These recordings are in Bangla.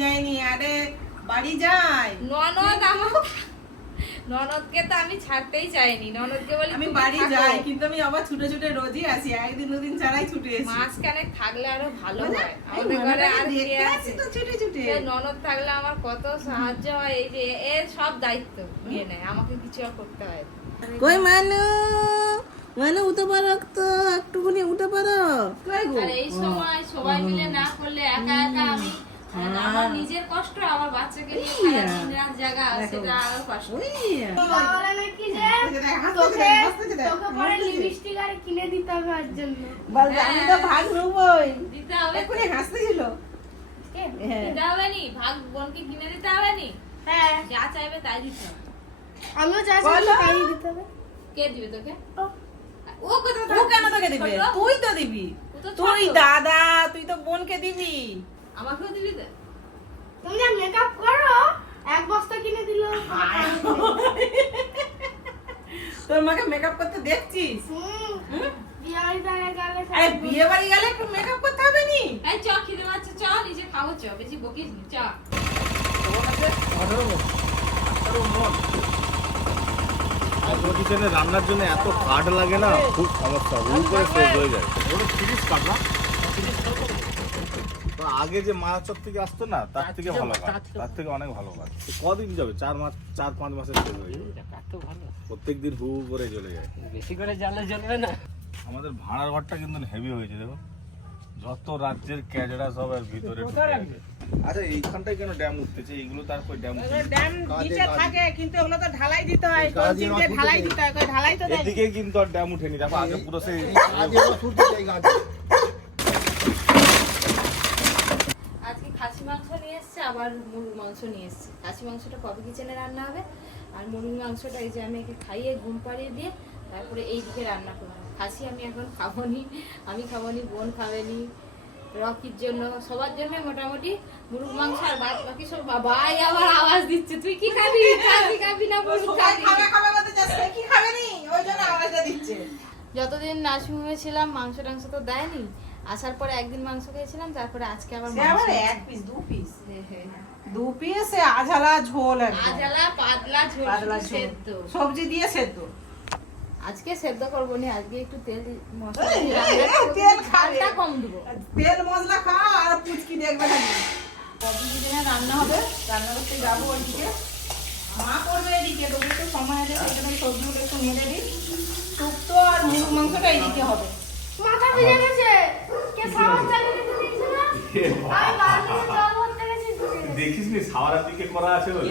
যায়নি আরে বাড়ি যায়। ননদ আমার ননদকে তো আমি ছাড়তেই চাইনি। ননদকে বলি আমি বাড়ি যাই কিন্তু আমি আবার ছুটে ছুটে রোজই আসি একদিন দুদিন ছাড়াই ছুটে আসি মাঝখানে থাকলে আরও ভালো মানে, হয়। আমাদের ঘরে আর কে আছে? তো ছুটে ছুটে। ননদ থাকলে আমার কত সাহায্য হয় এই যে এর সব দায়িত্ব নিয়ে নেয় আমাকে কিছু আর করতে হয়। কই মানু? মানু উঠে পারো তো একটুখানি উঠে পারো কই গো? আর এই সময় সবাই মিলে না করলে একা একা আমি আমার নিজের কষ্ট আমার বাচ্চাকে নিয়ে সারা রাত জাগা সেটা আরও কষ্ট। ওই নাকি যে তোকে তোকে পরে লিপস্টিক আর কিনে দিতে হবে ওর জন্য। বল আমি তো ভাগ নেবই দিতে হবে এক্ষুনি হাসতেছিল। হ্যাঁ। দিতে হবে নি। ভাগ বোনকে কিনে দিতে হবে নি? হ্যাঁ। যা চাইবে তাই দিতে হবে। আমিও চাইছি বলো। তাই দিতে হবে। কে দিবে তোকে? ও, কেন তোকে দিবে? তুই তো দিবি। তুই দাদা তুই তো বোনকে দিবি। আমাকেও তো তুমি যা মেকআপ করো এক বস্তা কিনে দিল। তোর মাকে মেকআপ করতে দেখছিস? হুম হুম? বিয়ে বাড়িতে গেলে আরে বিয়ে বাড়ি গেলে একটু মেকআপ করতে হবে নি? এই চ খিদে পাচ্ছে চ নিজে খাব চ বেশি বকিস নি চ। রান্নার জন্য এত কাঠ লাগে না খুব সমস্যা হু করে শেষ হয়ে যায়। ওটা তিরিশ কাঠ না? আগে যে মায়াচর থেকে আসতো না তার থেকে ভালো তার থেকে অনেক ভালো তো কদিন যাবে? চার মাস চার পাঁচ মাসের শেষ হয়ে যাবে। ভালো। প্রত্যেক দিন হু হু করে চলে যায়। বেশি করে জ্বালে জ্বলবে না। আমাদের ভাড়ার ঘরটা কিন্তু হেভি হয়েছে দেখো। যত রাজ্যের ক্যাজরা সব আর ভিতরে আচ্ছা এইখানটায় কেন ড্যাম উঠতেছে? এইগুলো তার কই ড্যাম উঠছে ড্যাম নিচে থাকে কিন্তু ওগুলো তো ঢালাই দিতে হয়। কোন ঢালাই দিতে হয় কই ঢালাই তো দেয় এদিকে কিন্তু আর ড্যাম উঠেনি। দেখো আগে পুরো সেই আজকে খাসি মাংস নিয়ে এসছে আবার মুরগ মাংস নিয়ে এসছে। খাসি মাংসটা কবে কিচেনে রান্না হবে? আর মুরগি মাংসটা এই যে আমি একে খাইয়ে ঘুম পাড়িয়ে দিয়ে তারপরে এই দিকে রান্না করব। খাসি আমি এখন খাব নি আমি খাব নি বোন খাবেনি রকির জন্য সবার জন্য মোটামুটি মুরগ মাংস আর বাদ বাকি সব বাবাই আবার আওয়াজ দিচ্ছে তুই কি খাবি? খাসি খাবি না মুরগ খাবি খাবে খাবে কি খাবে নি? ওই জন্য আওয়াজটা দিচ্ছে। যতদিন নার্সিংহোমে ছিলাম মাংস টাংস তো দেয়নি। আসার পরে একদিন মাংস খেয়েছিলাম তারপরে আজকে আবার মাংস আবার এক পিস দু পিস হ্যাঁ, হ্যাঁ। দু পিস আঝালা ঝোল আজালা পাতলা ঝোল পাতলা সেদ্ধ। সবজি দিয়ে সেদ্ধ। আজকে সেদ্ধ করব না আজকে একটু তেল মশলা তেল। ঝালটা কম দেবো। তেল মশলা খাও আর পুচকি দেখবে না। কবি দিনে রান্না হবে রান্না করতে যাব ওইদিকে। মা করবে এদিকে তোকে একটু সময় আছে এই জন্য সবজিগুলো একটু মেরে দিই। শুক্তো আর মুরগ মাংসটা এইদিকে হবে। মাথা ভিজে গেছে। দেখিস নি সাওয়ারের দিকে করা আছে বলে?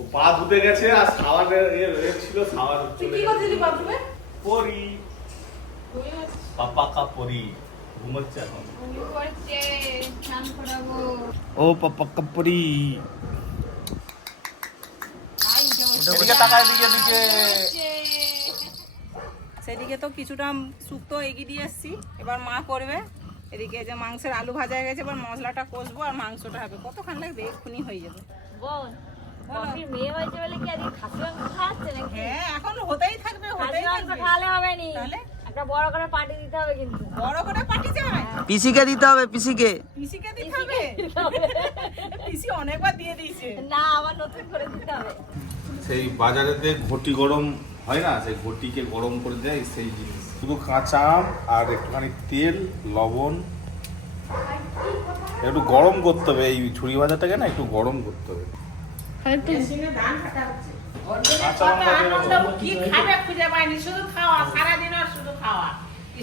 ও পা ধুতে গেছে আর সাওয়ারের ইয়ে ইয়ে ছিল সাওয়ার চলে পরি। পাপা কা পরি। ঘুমোচ্ছে এখন। ও পাপা কা পরি। এদিকে তাকা এদিকে এদিকে। সেদিকে তো কিছুটা শুক্তো এগিয়ে দিয়ে এসছি। এবার মা করবে। এদিকে যে মাংসের আলু ভাজা হয়ে গেছে এবার মশলাটা কষবো আর মাংসটা হবে। কতক্ষণ লাগবে? এক্ষুনি হয়ে যাবে। বোন হ্যাঁ এখন হতেই থাকবে খাসি হতেই থাকবে। খাওয়ালে হবে নি। তাহলে? একটা বড় করে পার্টি দিতে হবে কিন্তু। বড় করে পাটি যায় পিসিকে দিতে হবে পিসিকে। পিসিকে দিতে হবে? পিসি অনেকবার দিয়ে দিয়েছে। না আবার নতুন করে দিতে হবে। সেই বাজারেতে ঘটি গরম হয় না সেই ঘটিকে গরম করে দেয় সেই জিনিস? শুধু কাঁচা আম আর একটুখানি তেল লবণ। একটু গরম করতে হবে এই ছুরি ভাজাটাকে না একটু গরম করতে হবে। মেশিনে ধান কাটা হচ্ছে। ওর জন্য কাঁচা কত আম কাটে আনন্দ, দেবো। কি খাবে খুঁজে পায়নি শুধু খাওয়া সারাদিন আর শুধু খাওয়া।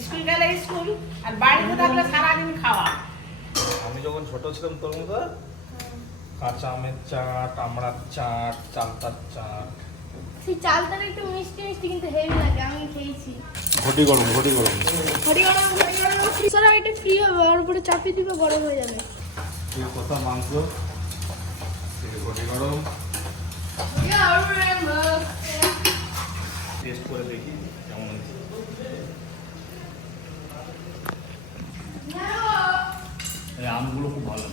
স্কুল গেলে স্কুল আর বাড়িতে থাকলে সারাদিন খাওয়া। আমি যখন ছোট ছিলাম তোর মতো কাঁচা আমের চাট আমড়ার চাট চালতার চাট। সেই চালটা একটু মিষ্টি মিষ্টি কিন্তু হেভি লাগে আমি খেয়েছি ঘটি গরম ঘটি গরম ঘড়ি গরম ঘড়ি গরম এটা ফ্রি হবে ওর উপরে চাপিয়ে দিবে গরম হয়ে যাবে এর কথা মাংস ঘটি গরম টেস্ট করে দেখি কেমন হয়েছে আমগুলো খুব ভালো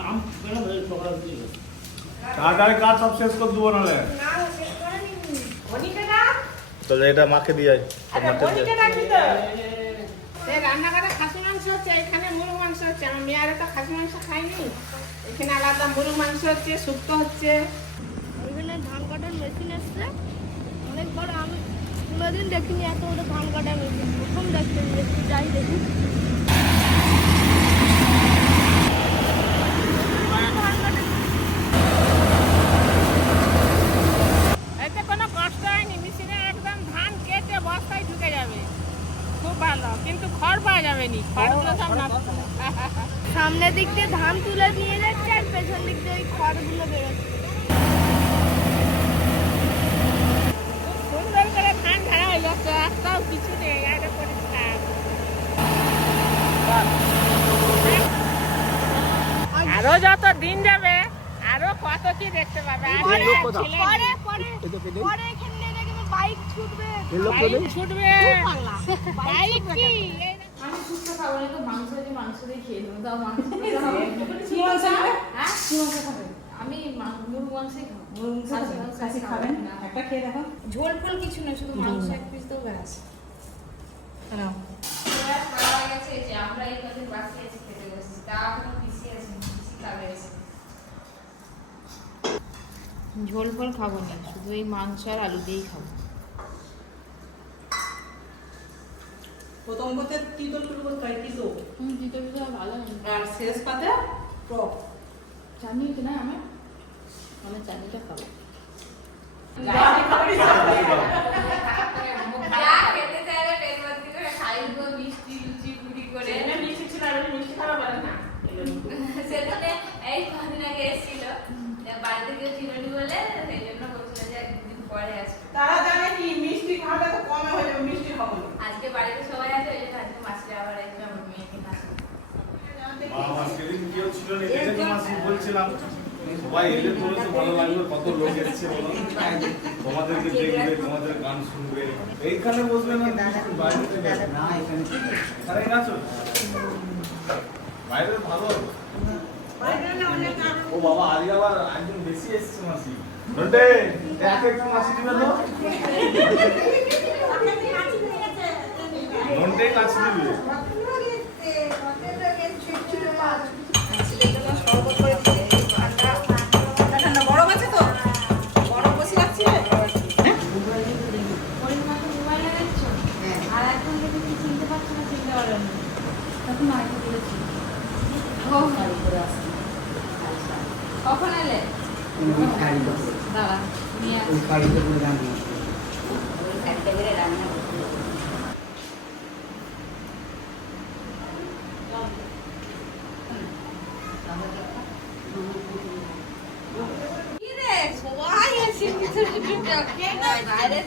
আম তাড়াতাড়ি কাজ সব শেষ করে দেবো নাহলে তাহলে এটা মাকে দিয়ে ডাকবি রান্নাঘরে খাসি মাংস হচ্ছে এখানে মুরগ মাংস হচ্ছে। আমার মেয়ারে তো খাসি মাংস খাইনি এখানে আলাদা মুরগ মাংস হচ্ছে শুক্তো হচ্ছে। ওইখানে ধান কাটার মেশিন এসছে। অনেক বড় আমি কোনোদিন দেখিনি এত বড় ধান কাটার মেশিন। প্রথম দেখতে যাই দেখি এতে কোনো কষ্ট হয়নি মেশিনে একদম ধান কেটে বস্তায় ঢুকে যাবে খুব ভালো কিন্তু খড় পাওয়া যাবে নি খড়গুলো সব নষ্ট সামনের দিক দিয়ে ধান তুলে নিয়ে যাচ্ছে আর পেছন দিক দিয়ে ওই খড়গুলো বেরোচ্ছে। খুব সুন্দর করে ধান ঝাড়া যাচ্ছে কিছু নেই এটা পরিষ্কার। আরও যত দিন যাবে আরও কত কি দেখতে পাবে। পরে পরে পরে পরে এখানে দেখবে বাইক ছুটবে। বাইক ছুটবে। বাইক কি? আমি শুক্তো খাব না তো মাংস দিয়ে মাংস দিয়ে খেয়ে নেব তাও মাংস কি মাংস হ্যাঁ? কি মাংস খাবে? আমি মুরগ মাংসই খাব। খাসি মাংস খাসি খাবেন একটা খেয়ে দেখো। ঝোল ফোল কিছু না শুধু মাংস এক পিস তো ব্যাস। নাও। খাওয়া গেছে যে আমরা এই খেতে বসেছি। তা পিসি আছে পিসি খাবে এসে। ঝোল ফোল খাব না শুধু এই মাংস আর আলু দিয়েই খাব। প্রথম কথা তিতো টুকরো খাই তিতো আর ভালো আর শেষ পাতে টক চাটনি তো না আমি চাটনিটা খাব। যা খেতে চাইলে পেট ভর্তি করে মিষ্টি লুচি করে। মিষ্টি মিষ্টি খাওয়া পারে এই কদিন আগে এসেছিল। বাড়িতে কেউ ছিল বলে সেই জন্য বলছিল যে একদিন পরে আসবে। তারা জানে কি মিষ্টি খাওয়াটা তো কমে হয়ে যাবে মিষ্টি খাব না আজকে বাড়িতে সবাই আছে ওই জন্য আজকে মাসিরা আবার একটু আমার মেয়েকে নাচবে বাবা, সেদিন কেউ ছিল না, এই যে মাসি সবাই এলে তোরে তো ভালো লাগবে, কত লোক এসছে বলো। তোমাদেরকে দেখবে, তোমাদের গান শুনবে। এইখানে বসবে না, বসবে। আরে, বাইরে ভালো ও বাবা, আজকে আবার একজন বেশি এসছে মাসি। নন্টে, দেখ একটু মাসি দিবে তো? নন্টে কাছে দিবে। ঠান্ডা গরম আছে তো গরম বসে যাচ্ছে পরিমাণে মোবাইলে দেখছ আর এখন দেখে কি চিনতে পারছ না চিনতে পারো না তখন আগে বলেছি ও কখন এলে দাঁড়া নিয়ে আসছি বাইরে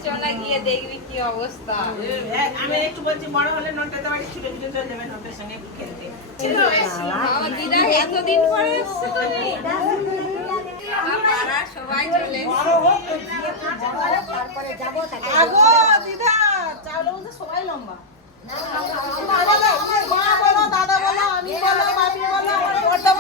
চলে গিয়ে দেখবি কি অবস্থা আমি একটু বলছি বড় হলে নটাতে বাড়ি ছুটে ছুটে চলে যাবে নটার সঙ্গে খেলতে দিদা এতদিন পরে এসছো তুমি সবাই চলে আগো দিদা চাউলে বলতে সবাই লম্বা দাদা বলো আমি বলো বাপি বলো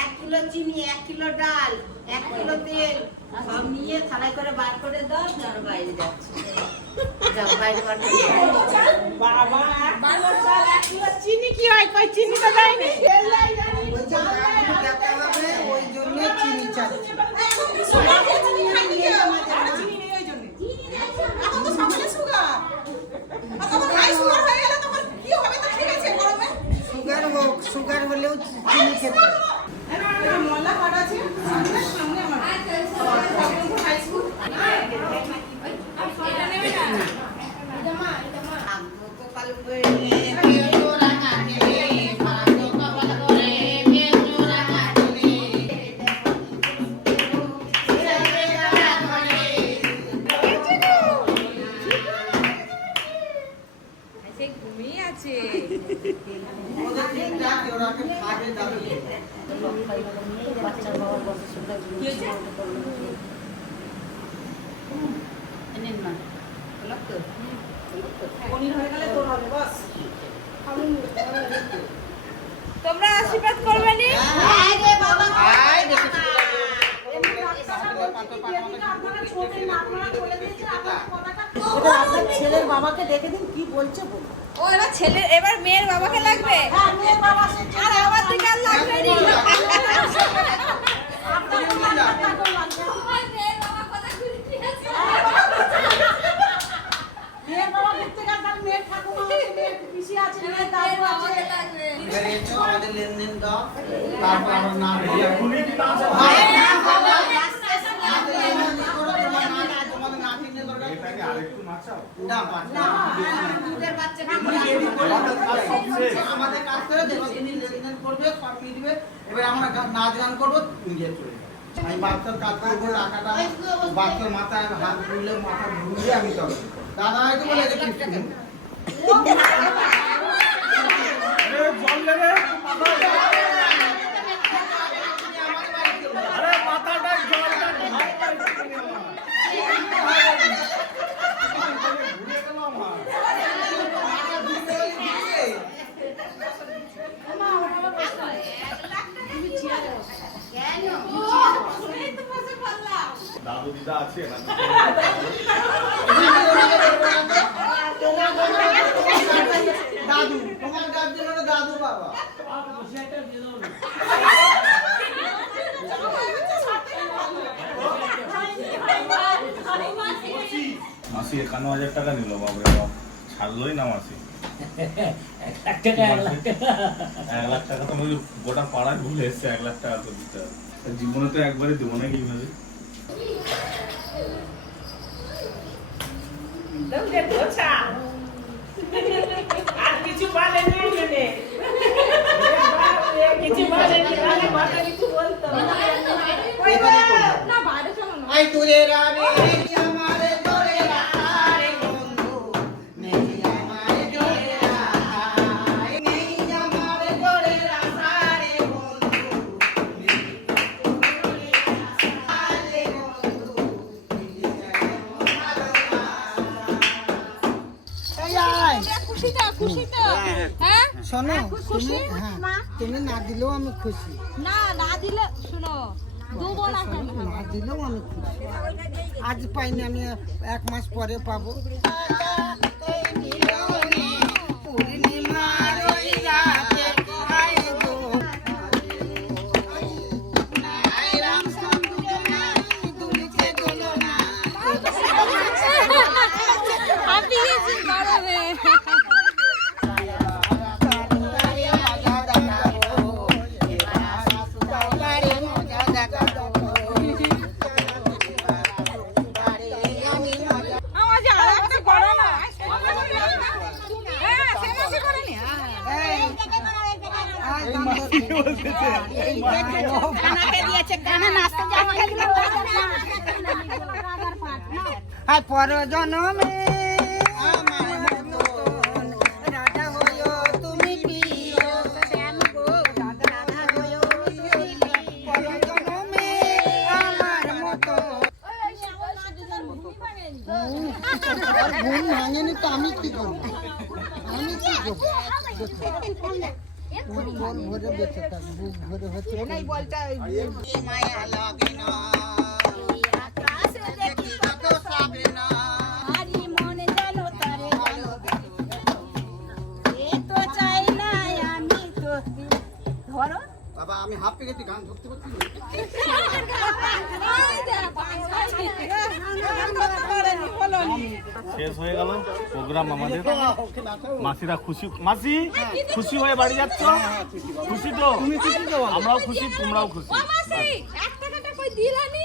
এক কিলো চিনি এক কিলো ডাল এক কিলো তেল। সব নিয়ে থালায় করে বার করে দাও আর বাইরে যাচ্ছে। যাও বাইরে বার করে দাও। বাবা। ভালো চাল এক কিলো চিনি কি হয়? কই চিনি তো দেয়নি? তেল দেয় জানি চাল দেয় ওই জন্য চিনি চাচ্ছে চিনি খাইনি চিনি নেই ওই জন্য এখন তো সকালে সুগার তখন হাই সুগার হয়ে গেলে তখন কি হবে তো ঠিক আছে গরমে সুগার হোক সুগার হলেও চিনি খেতে। মোল্লা কাট আছে সামনে আমার তোমরা আশীর্বাদ করবে নি হ্যাঁ ছেলের বাবাকে দেখে দিন কি বলছে ও এবার ছেলে এবার মেয়ের বাবাকে লাগবে হ্যাঁ মেয়ের বাবা সে আর আমার দিকে আর লাগবে নি মেয়ের বাবা কথা খুঁজতে আছে মেয়ের বাবা দেখতে গেল তার মেয়ের ঠাকুমা আছে মেয়ের পিসি আছে মেয়ের দাদু আছে এবার এসো আমাদের লেনদেন দাও তারপর আমার নাম দিয়ে এখনই কি নাচ তোমাদের না কিনলে দরকার এটাকে আরেকটু নাচাও আমাদের কাজ দেখো লেনদেন করবে সব মিটবে এবার আমরা নাচ গান করব নিজে চলে যাব আমি বাচ্চার কাজ করব টাকাটা বাচ্চার মাথায় হাত ঘুরলে মাথা ঘুরলে আমি চলো দাদা হয়তো বলে যে কিছু নেই। আরে জল লেগে আরে মাথাটা জলটা ঘুরে গেল আমার দাদু দিদা আছে না দাদু তোমার গার্জেন হলো দাদু বাবা মাসি একান্ন হাজার টাকা নিল বাবরে বাপ। ছাড়লোই না মাসি। এক লাখ টাকা তো আমি গোটা পাড়ায় ভুলে এসছে এক লাখ টাকা তো দিতে হবে। জীবনে তো একবারই দেবো নাকি ভাবে? আর কিছু বলে কিছু বলে নি আগে কথা কিছু বলতো। না বাইরে চলো না। আই খুশি? হ্যাঁ তুমি না দিলেও আমি খুশি। না না দিলে শুনো না দিলেও আমি খুশি। আজ পাইনি আমি এক মাস পরে পাবো। আর ঘুম ভাঙেনি তো আমি কি করব? আমি কি করব? বুক বল ভরে বেঁচে থাক বুক ভরে হচ্ছে এই বলটা মায়া লাগে না আমি হাফ পেকেটে গান ধরতে পারছি শেষ হয়ে গেল প্রোগ্রাম আমাদের। মাসিরা খুশি মাসি খুশি হয়ে বাড়ি যাচ্ছ? খুশি তো? আমরাও খুশি তোমরাও খুশি। এক টাকাটা কই দিলানি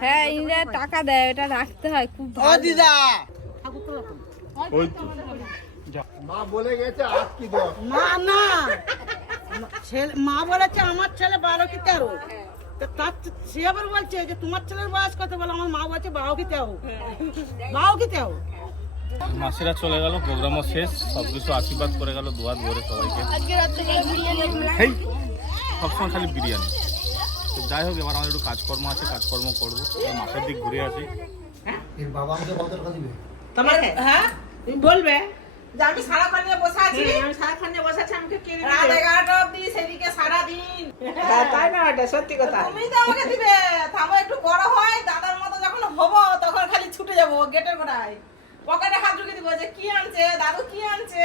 হ্যাঁ ইন্ডিয়া টাকা দেয় এটা রাখতে হয় খুব ও দিদা। ওই তো। মা না। ছেলে মা বলেছে আমার ছেলে বারো কি তেরো। তো তার সে আবার বলছে যে তোমার ছেলের বয়স কত? বলো আমার মা বলছে বারো কি তেরো। বারো কি তেরো। মাসিরা চলে গেল প্রোগ্রামও শেষ সব কিছু আশীর্বাদ করে গেল দুয়ার ধরে সবাইকে। সবসময় খালি বিরিয়ানি। তো যাই হোক এবার আমাদের একটু কাজকর্ম আছে কাজকর্ম করব। মাঠের দিক ঘুরে আসি। এর বাবা আমাকে কত টাকা দিবে? তোমার হ্যাঁ? তুমি বলবে? যে আমি সারাক্ষণ নিয়ে বসে আছি হ্যাঁ, আমি সারাক্ষণ নিয়ে বসে আছি আমাকে কে রাত এগারোটা অব্দি সেদিকে সারাদিন। হ্যাঁ, তাই না এটা সত্যি কথা। তুমি তো আমাকে দিবে। থামো একটু বড় হয় দাদার মতো যখন হব তখন খালি ছুটে যাব গেটের গোড়ায়। পকেটে হাত ঢুকে দিব যে কি আনছে? দাদু কি আনছে?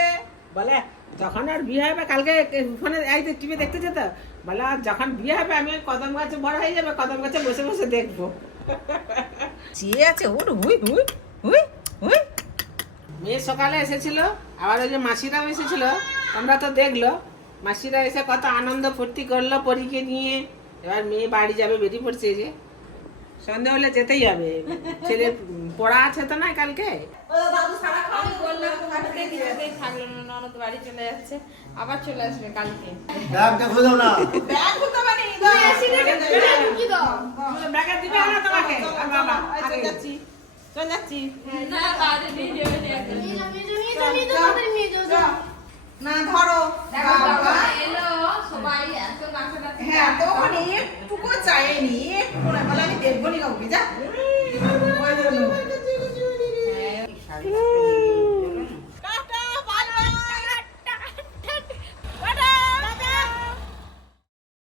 বলে যখন আর বিয়ে হবে কালকে ফোনে এই টিভি দেখতে যেত বলে আর যখন বিয়ে হবে আমি কদম গাছে বড় হয়ে যাবে কদম গাছে বসে বসে দেখব। চেয়ে আছে ওর হুই হুই হুই হুই মেয়ে সকালে এসেছিল আবার ওই যে মাসিরাও এসেছিল তোমরা তো দেখল। মাসিরা এসে কত আনন্দ ফুর্তি করল পরীকে নিয়ে। এবার মেয়ে বাড়ি যাবে বেরিয়ে পড়ছে যে। সন্ধে হলে যেতেই হবে। ছেলে পড়া আছে তো না কালকে? বাড়ি চলে যাচ্ছে আবার চলে আসবে কালকে। ব্যাগটা খুলে দাও না। ব্যাগ খুলতে পারি ঢুকি দাও? ব্যাগে দিবে না তোমাকে। বাবা চলে যাচ্ছি। চলে যাচ্ছি না ধরো হ্যাঁ তখন একটুকু চাইনি একটু না। বলে আমি দেখব নি কাউকে যা। জন্য।